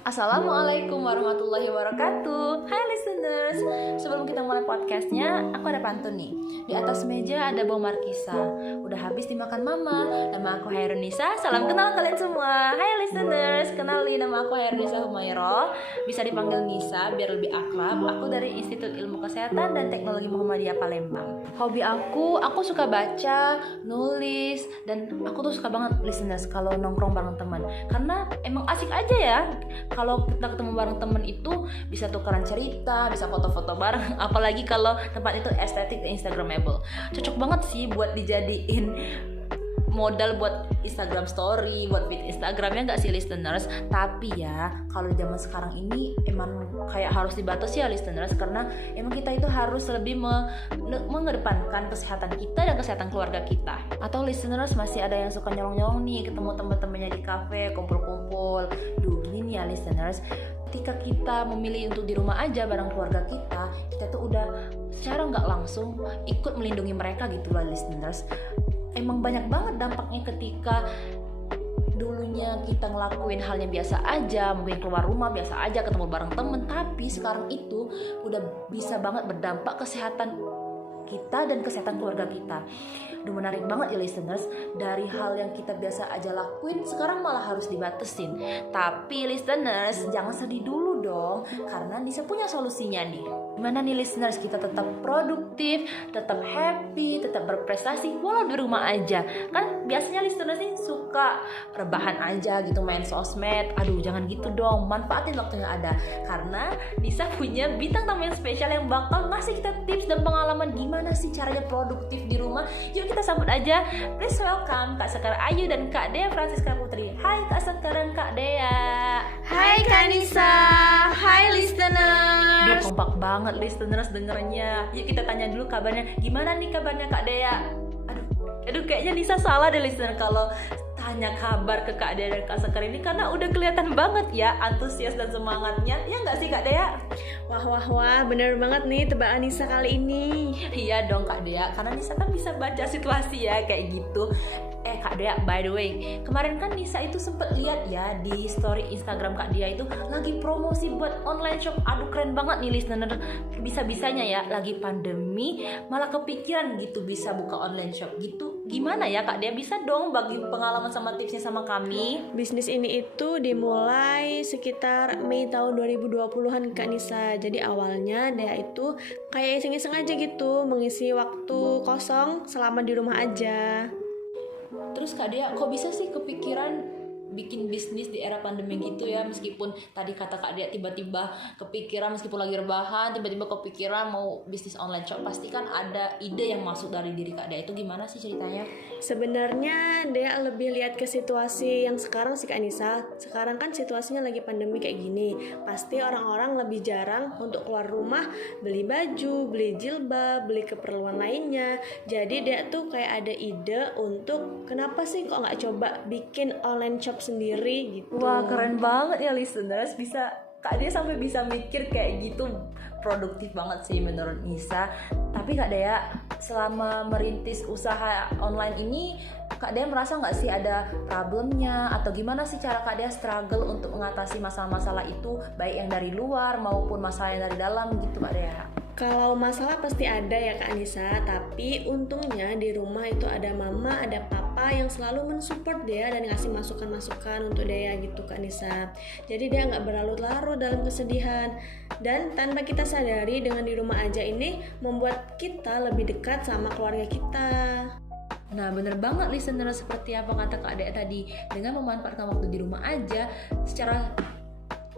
Assalamualaikum warahmatullahi wabarakatuh. Hai listeners, sebelum kita mulai podcastnya, aku ada pantun nih. Di atas meja ada bau markisa, udah habis dimakan mama. Nama aku Hairunisa, salam kenal kalian semua. Hai listeners, kenalin nama aku Hairunisa Humairah, bisa dipanggil Nisa biar lebih akrab. Aku dari Institut Ilmu Kesehatan dan Teknologi Muhammadiyah Palembang. Hobi aku suka baca, nulis, dan aku tuh suka banget listeners kalau nongkrong bareng teman. Karena emang asik aja ya. Kalau kita ketemu bareng temen itu bisa tukeran cerita, bisa foto-foto bareng. Apalagi kalau tempat itu estetik dan instagramable. Cocok banget sih buat dijadiin modal buat Instagram story, buat feed Instagramnya nggak sih listeners? Tapi ya kalau zaman sekarang ini emang kayak harus dibatasi ya listeners, karena emang kita itu harus lebih mengedepankan kesehatan kita dan kesehatan keluarga kita. Atau listeners masih ada yang suka nyolong-nyolong nih, ketemu teman-temannya di kafe, kumpul-kumpul. Gini ya listeners, ketika kita memilih untuk di rumah aja bareng keluarga kita tuh udah secara nggak langsung ikut melindungi mereka gitu lah listeners. Emang banyak banget dampaknya ketika dulunya kita ngelakuin halnya biasa aja, mungkin keluar rumah biasa aja, ketemu bareng temen, tapi sekarang itu udah bisa banget berdampak kesehatan kita dan kesehatan keluarga kita. Duh, menarik banget ya listeners, dari hal yang kita biasa aja lakuin sekarang malah harus dibatesin. Tapi listeners jangan sedih dulu dong, karena Nisa punya solusinya nih. Gimana nih listeners kita tetap produktif, tetap happy, tetap berprestasi walau di rumah aja. Kan biasanya listeners nih suka rebahan aja gitu, main sosmed. Aduh jangan gitu dong, manfaatin waktu yang ada. Karena Nisa punya bintang tamu yang spesial yang bakal ngasih kita tips dan pengalaman gimana sih caranya produktif di rumah. Yuk kita sambut aja. Please welcome Kak Sekar Ayu dan Kak Dea Francisca Putri. Hai Kak Sekar dan Kak Dea. Hai Kak Nisa. Hai listeners. Duh, kompak banget listeners dengernya. Yuk kita tanya dulu kabarnya. Gimana nih kabarnya Kak Dea? Aduh kayaknya Nisa salah deh listener kalau tanya kabar ke Kak Dea dan Kak Sekar ini, karena udah kelihatan banget ya antusias dan semangatnya. Ya nggak sih Kak Dea? Wah, bener banget nih tebakan Nisa kali ini. Iya dong Kak Dea, karena Nisa kan bisa baca situasi ya kayak gitu. Kak Dea, by the way, kemarin kan Nisa itu sempet lihat ya di story Instagram Kak Dea itu lagi promosi buat online shop. Aduh keren banget nih listener, bisa-bisanya ya lagi pandemi malah kepikiran gitu bisa buka online shop gitu. Gimana ya Kak Dea, bisa dong bagi pengalaman sama tipsnya sama kami? Bisnis ini itu dimulai sekitar Mei tahun 2020-an Kak Nisa. Jadi awalnya Dea itu kayak iseng-iseng aja gitu, mengisi waktu kosong selama di rumah aja. Terus Kak Dea, kok bisa sih kepikiran bikin bisnis di era pandemi gitu ya? Meskipun tadi kata Kak Dea tiba-tiba kepikiran, meskipun lagi rebahan, tiba-tiba kepikiran mau bisnis online shop, pasti kan ada ide yang masuk dari diri Kak Dea. Itu gimana sih ceritanya? Sebenarnya Dea lebih lihat ke situasi yang sekarang sih Kak Nisa. Sekarang kan situasinya lagi pandemi kayak gini. Pasti orang-orang lebih jarang untuk keluar rumah, beli baju, beli jilbab, beli keperluan lainnya. Jadi Dea tuh kayak ada ide untuk kenapa sih kok nggak coba bikin online shop sendiri gitu. Wah keren banget ya listeners, bisa Kak Dea sampai bisa mikir kayak gitu, produktif banget sih menurut Nisa. Tapi Kak Dea, selama merintis usaha online ini Kak Dea merasa nggak sih ada problemnya, atau gimana sih cara Kak Dea struggle untuk mengatasi masalah-masalah itu, baik yang dari luar maupun masalah yang dari dalam gitu Kak Dea? Kalau masalah pasti ada ya Kak Nisa, tapi untungnya di rumah itu ada mama, ada papa yang selalu mensupport Dea dan ngasih masukan-masukan untuk Dea gitu Kak Nisa. Jadi Dea nggak berlarut-larut dalam kesedihan, dan tanpa kita sadari dengan di rumah aja ini membuat kita lebih dekat sama keluarga kita. Nah bener banget listener, seperti apa kata Kak Dea tadi, dengan memanfaatkan waktu di rumah aja secara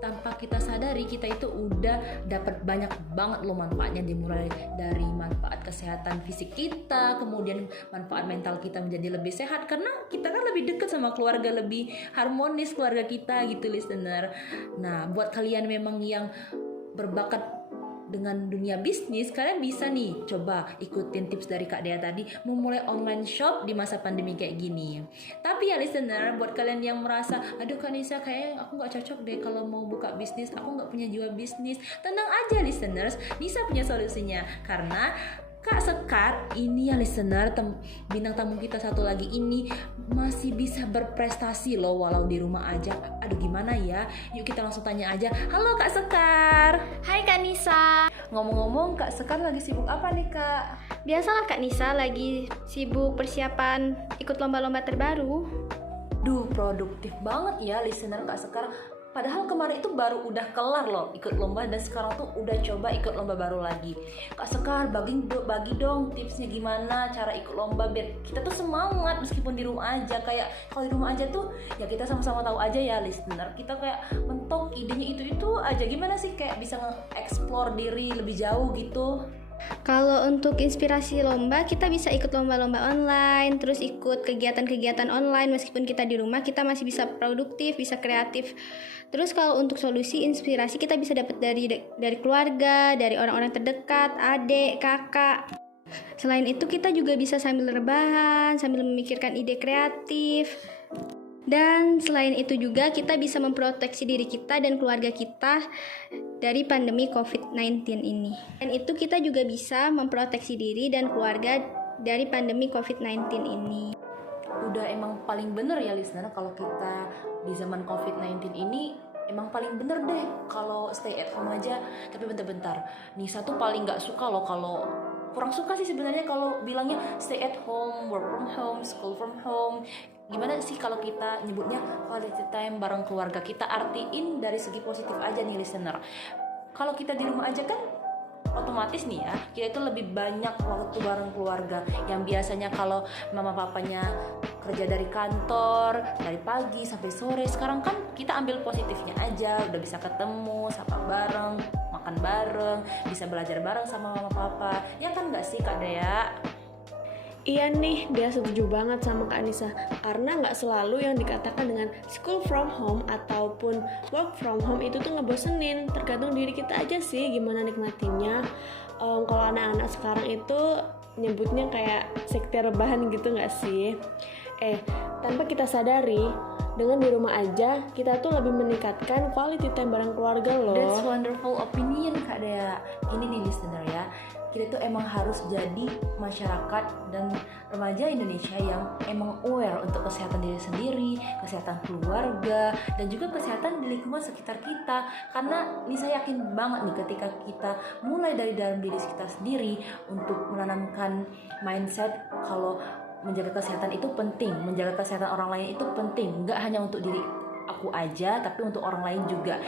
tanpa kita sadari, kita itu udah dapat banyak banget loh manfaatnya, dimulai dari manfaat kesehatan fisik kita, kemudian manfaat mental kita menjadi lebih sehat karena kita kan lebih dekat sama keluarga, lebih harmonis keluarga kita gitu listener. Nah buat kalian memang yang berbakat dengan dunia bisnis, kalian bisa nih coba ikutin tips dari Kak Dea tadi, memulai online shop di masa pandemi kayak gini. Tapi ya listener, buat kalian yang merasa aduh Kak Nisa kayaknya aku gak cocok deh kalau mau buka bisnis, aku gak punya jiwa bisnis, tenang aja listeners, Nisa punya solusinya. Karena Kak Sekar, ini ya listener, bintang tamu kita satu lagi ini masih bisa berprestasi loh walau di rumah aja. Aduh gimana ya? Yuk kita langsung tanya aja. Halo Kak Sekar. Hai Kak Nisa. Ngomong-ngomong, Kak Sekar lagi sibuk apa nih Kak? Biasalah Kak Nisa lagi sibuk persiapan ikut lomba-lomba terbaru. Duh, produktif banget ya listener Kak Sekar. Padahal kemarin itu baru udah kelar loh ikut lomba dan sekarang tuh udah coba ikut lomba baru lagi. Kak Sekar, bagi dong tipsnya gimana cara ikut lomba biar kita tuh semangat meskipun di rumah aja. Kayak kalau di rumah aja tuh ya kita sama-sama tahu aja ya listener. Kita kayak mentok idenya itu aja. Gimana sih kayak bisa nge-explore diri lebih jauh gitu. Kalau untuk inspirasi lomba, kita bisa ikut lomba-lomba online, terus ikut kegiatan-kegiatan online. Meskipun kita di rumah, kita masih bisa produktif, bisa kreatif. Terus kalau untuk solusi, inspirasi kita bisa dapat dari keluarga, dari orang-orang terdekat, adik, kakak. Selain itu, kita juga bisa sambil rebahan, sambil memikirkan ide kreatif. Dan selain itu juga kita bisa memproteksi diri kita dan keluarga kita dari pandemi COVID-19 ini. Dan itu kita juga bisa memproteksi diri dan keluarga dari pandemi COVID-19 ini. Udah emang paling bener ya listener, kalau kita di zaman COVID-19 ini emang paling bener deh kalau stay at home aja. Tapi bentar-bentar, Nisa tuh paling gak suka loh kalau kurang suka sih sebenarnya kalau bilangnya stay at home, work from home, school from home. Gimana sih kalau kita nyebutnya quality time bareng keluarga? Kita artiin dari segi positif aja nih listener. Kalau kita di rumah aja kan otomatis nih ya, kita itu lebih banyak waktu bareng keluarga. Yang biasanya kalau mama papanya kerja dari kantor dari pagi sampai sore, sekarang kan kita ambil positifnya aja, udah bisa ketemu, sapa bareng, makan bareng, bisa belajar bareng sama mama papa. Ya kan nggak sih Kak Dea? Iya nih, dia setuju banget sama Kak Anissa. Karena nggak selalu yang dikatakan dengan school from home ataupun work from home itu tuh ngebosenin. Tergantung diri kita aja sih gimana nikmatinya. Kalau anak-anak sekarang itu nyebutnya kayak sekte rebahan gitu nggak sih? Tanpa kita sadari, dengan di rumah aja kita tuh lebih meningkatkan quality time bareng keluarga loh. That's wonderful opinion Kak Dea. Ini nih listener ya, kita tuh emang harus jadi masyarakat dan remaja Indonesia yang emang aware untuk kesehatan diri sendiri, kesehatan keluarga, dan juga kesehatan di lingkungan sekitar kita. Karena ini saya yakin banget nih ketika kita mulai dari dalam diri kita sendiri untuk menanamkan mindset kalau menjaga kesehatan itu penting, menjaga kesehatan orang lain itu penting, nggak hanya untuk diri aku aja, tapi untuk orang lain juga.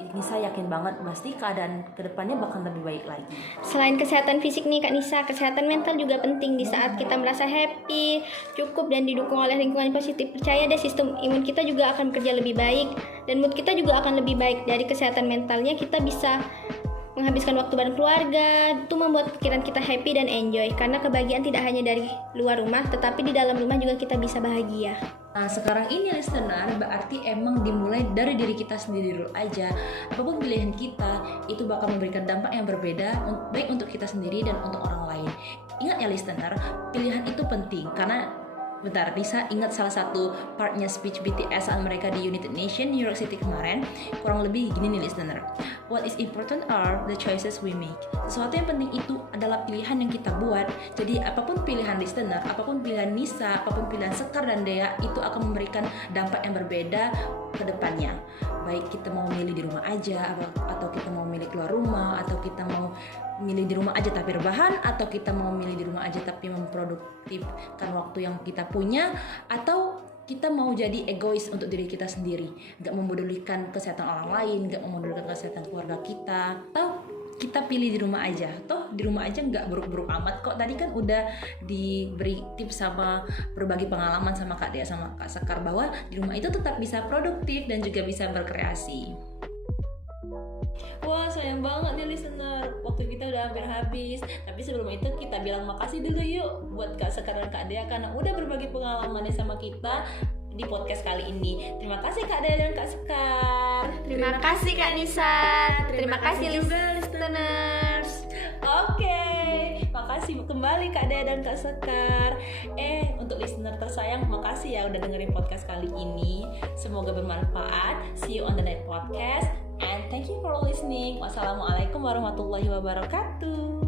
Ini saya yakin banget pasti keadaan kedepannya bakal lebih baik lagi. Selain kesehatan fisik nih Kak Nisa, kesehatan mental juga penting di saat kita merasa happy, cukup dan didukung oleh lingkungan positif. Percaya deh, sistem imun kita juga akan bekerja lebih baik dan mood kita juga akan lebih baik. Dari kesehatan mentalnya kita bisa menghabiskan waktu bareng keluarga, itu membuat pikiran kita happy dan enjoy. Karena kebahagiaan tidak hanya dari luar rumah, tetapi di dalam rumah juga kita bisa bahagia. Nah sekarang ini listener, berarti emang dimulai dari diri kita sendiri dulu aja. Apapun pilihan kita, itu bakal memberikan dampak yang berbeda, baik untuk kita sendiri dan untuk orang lain. Ingat ya listener, pilihan itu penting. Karena bentar, Nisa ingat salah satu partnya speech BTS saat mereka di United Nations New York City kemarin. Kurang lebih gini nih listener, what is important are the choices we make. Sesuatu yang penting itu adalah pilihan yang kita buat. Jadi apapun pilihan listener, apapun pilihan Nisa, apapun pilihan Sekar dan Dea, itu akan memberikan dampak yang berbeda ke depannya. Baik kita mau milih di rumah aja, atau kita mau milih keluar rumah, atau kita mau milih di rumah aja tapi rebahan, atau kita mau milih di rumah aja tapi memproduktifkan waktu yang kita punya, atau kita mau jadi egois untuk diri kita sendiri, gak memedulikan kesehatan orang lain, gak memedulikan kesehatan keluarga kita, atau kita pilih di rumah aja. Toh di rumah aja gak buruk-buruk amat kok. Tadi kan udah diberi tips sama berbagi pengalaman sama Kak Dea sama Kak Sekar bahwa di rumah itu tetap bisa produktif dan juga bisa berkreasi. Wah sayang banget nih listener, waktu kita udah hampir habis. Tapi sebelum itu kita bilang makasih dulu yuk buat Kak Sekar dan Kak Dea karena udah berbagi pengalamannya sama kita di podcast kali ini. Terima kasih Kak Dea dan Kak Sekar. Terima kasih Kak Nisa. Terima kasih juga listeners. Oke, makasih kembali Kak Dea dan Kak Sekar. Untuk listener tersayang, makasih ya udah dengerin podcast kali ini. Semoga bermanfaat. See you on the next podcast. And thank you for listening. Wassalamualaikum warahmatullahi wabarakatuh.